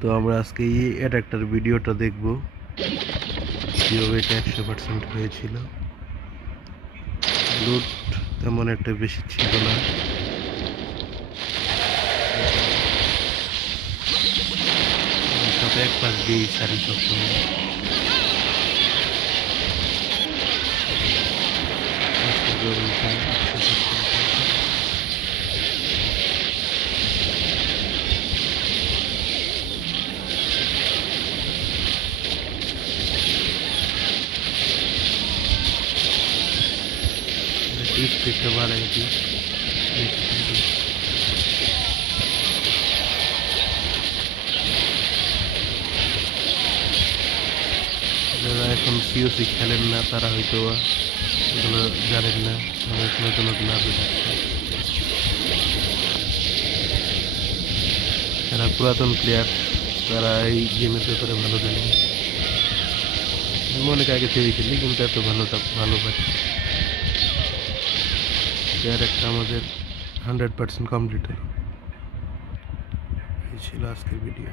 তো আমরা আজকে এই অ্যাডাপ্টার ভিডিওটা দেখব কীভাবে এটা 100% হয়েছিল। লুট তেমন একটা বেশি ছিল না, তবে এক পাশ দিয়েই ছাড়ি সবসময়। স্পিডটা বাড়াই দিই। যারা এখন সিওসি খেলেন না তারা হয়তো এগুলো জানেন না, অনেক নতুন নতুন আপডেট আসছে। যারা পুরাতন প্লেয়ার তারা এই গেমের ব্যাপারে ভালো জানে। আমি অনেক আগে থেকে খেলি কিন্তু এত ভালো পারি। যার একটা আমাদের 100% কমপ্লিট হলো। এই ছিল আজকের ভিডিও।